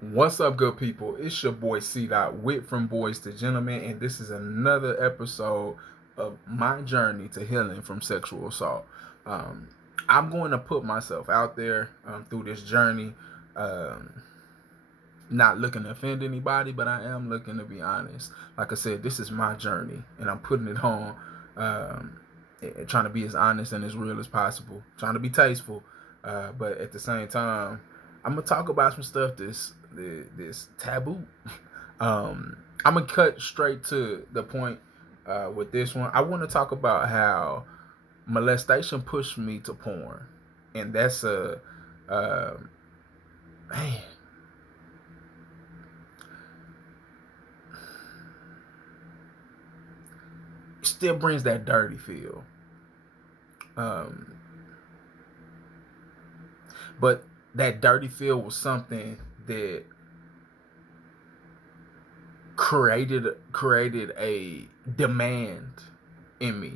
What's up, good people? It's your boy C. Wit from Boys to Gentlemen, and this is another episode of my journey to healing from sexual assault. Um, I'm going to put myself out there through this journey, um, not looking to offend anybody, but I am looking to be honest. Like I said, this is my journey, and I'm putting it on, trying to be as honest and as real as possible, trying to be tasteful, but at the same time, I'm gonna talk about some stuff this taboo. I'm gonna cut straight to the point with this one. I want to talk about how molestation pushed me to porn, and that's a uh, man. It still brings that dirty feel. Um, but that dirty feel was something that created a demand in me.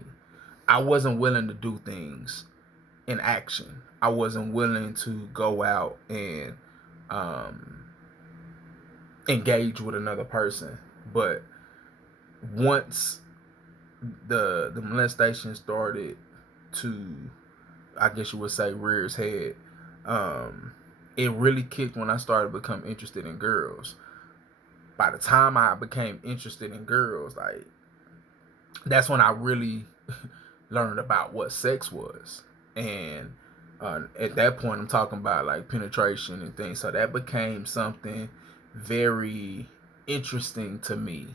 I wasn't willing to do things in action. I wasn't willing to go out and um, engage with another person. But once the molestation started to, I guess you would say, rear its head, um, it really kicked when I started to become interested in girls. By the time I became interested in girls, like that's when I really learned about what sex was. And at that point, I'm talking about like penetration and things. So that became something very interesting to me.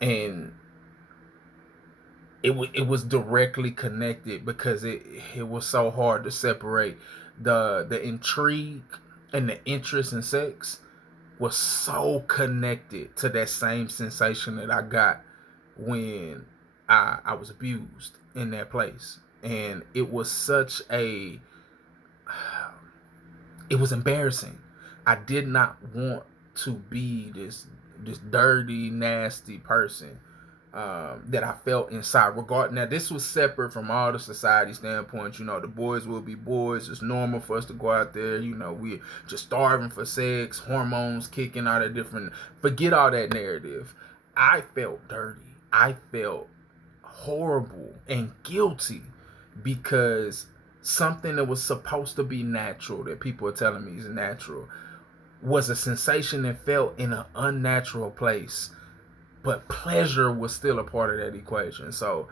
And it was directly connected because it was so hard to separate the intrigue and the interest in sex was so connected to that same sensation that I got when I was abused in that place. And it was such a it was embarrassing. I did not want to be this dirty, nasty person that I felt inside. Regarding now, this was separate from all the society standpoints. You know, the boys will be boys. It's normal for us to go out there. You know, we're just starving for sex, hormones kicking, all that different. Forget all that narrative. I felt dirty. I felt horrible and guilty because something that was supposed to be natural, that people are telling me is natural, was a sensation that felt in an unnatural place, but pleasure was still a part of that equation. So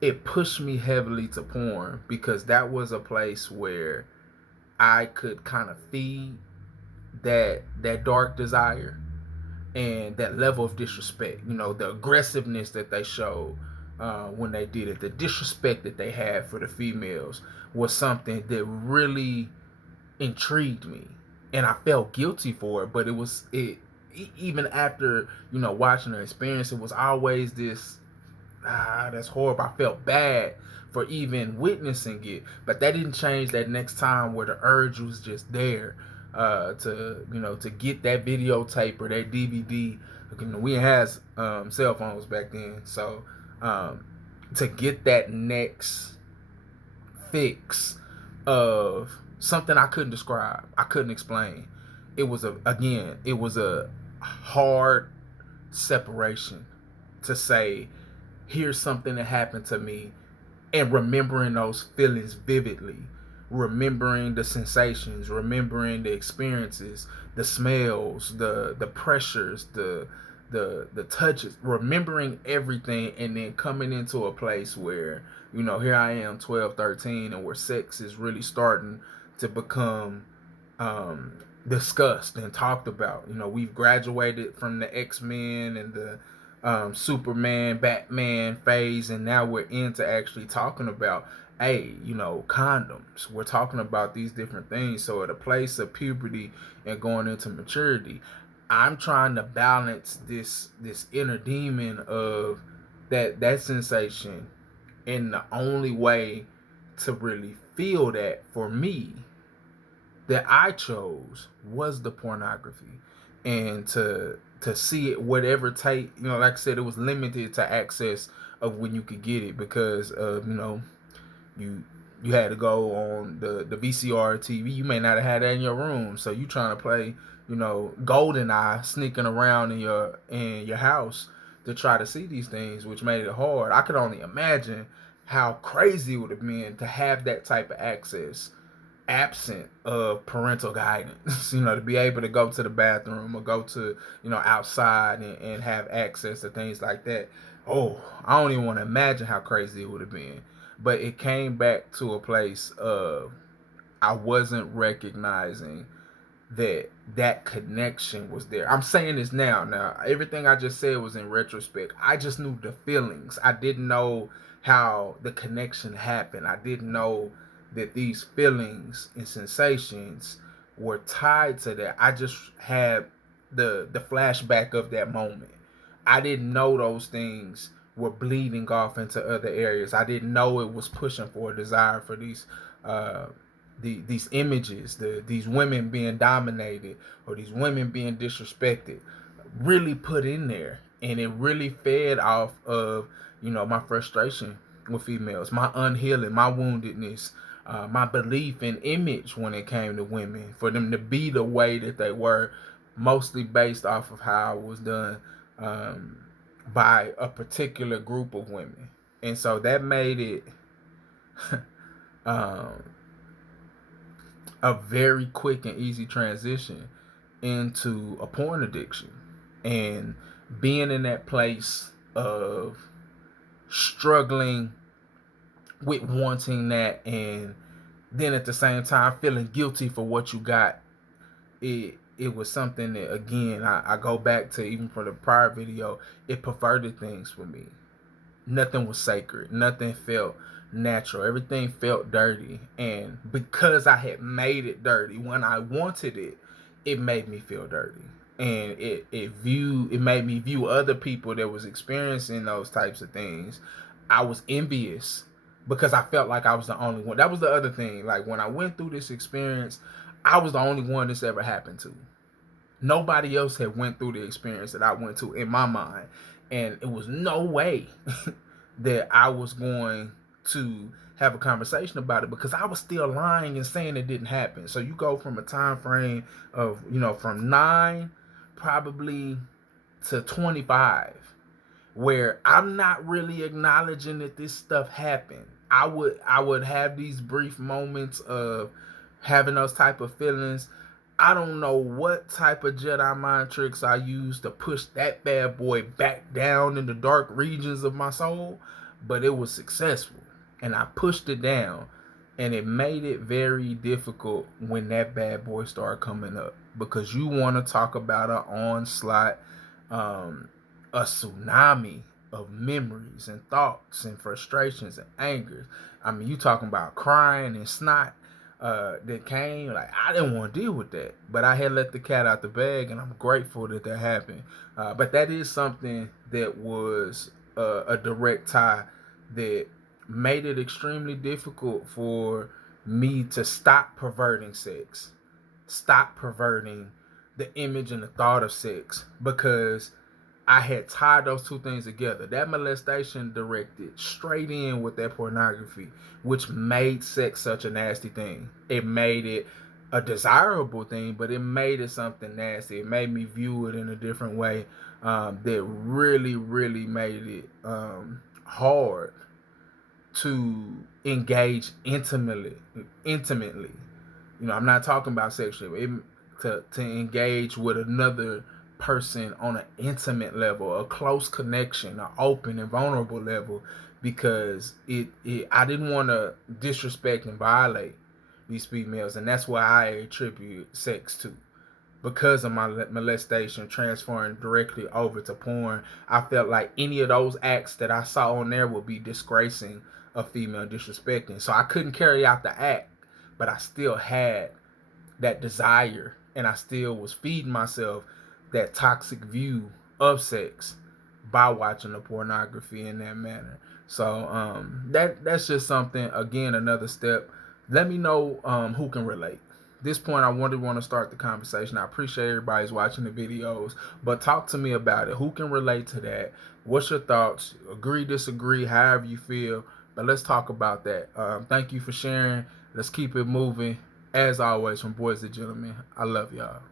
it pushed me heavily to porn because that was a place where I could kind of feed that dark desire and that level of disrespect. You know, the aggressiveness that they showed when they did it, the disrespect that they had for the females was something that really intrigued me, and I felt guilty for it. But even after watching the experience, it was always this that's horrible. I felt bad for even witnessing it, but that didn't change that next time where the urge was just there to get that videotape or that DVD. We had cell phones back then, so um, to get that next fix of something I couldn't describe, I couldn't explain. It was a hard separation to say, here's something that happened to me, and remembering those feelings vividly, remembering the sensations, remembering the experiences, the smells, the pressures, the touches, remembering everything, and then coming into a place where here I am 12, 13, and where sex is really starting to become um discussed and talked about. We've graduated from the X-Men and the Superman, Batman phase, and now we're into actually talking about, hey, condoms. We're talking about these different things. So at a place of puberty and going into maturity, I'm trying to balance this inner demon of that sensation, and the only way to really feel that for me that I chose was the pornography, and to see it whatever take, like I said, it was limited to access of when you could get it because of you You had to go on the VCR TV. You may not have had that in your room, so you trying to play, GoldenEye, sneaking around in your house to try to see these things, which made it hard. I could only imagine how crazy it would have been to have that type of access absent of parental guidance, to be able to go to the bathroom or go to, outside and have access to things like that. Oh, I don't even want to imagine how crazy it would have been. But it came back to a place of I wasn't recognizing that connection was there. I'm saying this now. Now, everything I just said was in retrospect. I just knew the feelings. I didn't know how the connection happened. I didn't know that these feelings and sensations were tied to that. I just had the flashback of that moment. I didn't know those things were bleeding off into other areas. I didn't know it was pushing for a desire for uh, these images, these women being dominated or these women being disrespected, really put in there, and it really fed off of my frustration with females, my unhealing, my woundedness, my belief in image when it came to women, for them to be the way that they were, mostly based off of how I was done um, by a particular group of women, and so that made it. um, a very quick and easy transition into a porn addiction, and being in that place of struggling with wanting that, and then at the same time feeling guilty for what you got. It was something that, again, I go back to, even for the prior video, it perverted things for me. Nothing was sacred. Nothing felt natural. Everything felt dirty. And because I had made it dirty when I wanted it, it made me feel dirty. And it made me view other people that was experiencing those types of things. I was envious because I felt like I was the only one. That was the other thing. Like, when I went through this experience, I was the only one this ever happened to. Nobody else had went through the experience that I went to in my mind, and it was no way that I was going to have a conversation about it, because I was still lying and saying it didn't happen. So you go from a time frame of, from 9 probably to 25, where I'm not really acknowledging that this stuff happened. I would have these brief moments of having those type of feelings. I don't know what type of Jedi mind tricks I used to push that bad boy back down in the dark regions of my soul, but it was successful. And I pushed it down, and it made it very difficult when that bad boy started coming up, because you want to talk about an onslaught, um, a tsunami of memories and thoughts and frustrations and angers. I mean, you talking about crying and snot that came. Like, I didn't want to deal with that, but I had let the cat out the bag, and I'm grateful that that happened. But that is something that was a direct tie that made it extremely difficult for me to stop perverting sex, stop perverting the image and the thought of sex, because I had tied those two things together. That molestation directed straight in with that pornography, which made sex such a nasty thing. It made it a desirable thing, but it made it something nasty. It made me view it in a different way, that really, really made it hard to engage intimately. I'm not talking about sexually. To engage with another person on an intimate level, a close connection, an open and vulnerable level, because it I didn't want to disrespect and violate these females, and that's why I attribute sex to. Because of my molestation transferring directly over to porn, I felt like any of those acts that I saw on there would be disgracing a female, disrespecting. So I couldn't carry out the act, but I still had that desire, and I still was feeding myself that toxic view of sex by watching the pornography in that manner. So that's just something, again, another step. Let me know who can relate. At this point, I want to start the conversation. I appreciate everybody's watching the videos, but talk to me about it. Who can relate to that? What's your thoughts? Agree, disagree, however you feel. But let's talk about that. Thank you for sharing. Let's keep it moving. As always, from boys to gentlemen, I love y'all.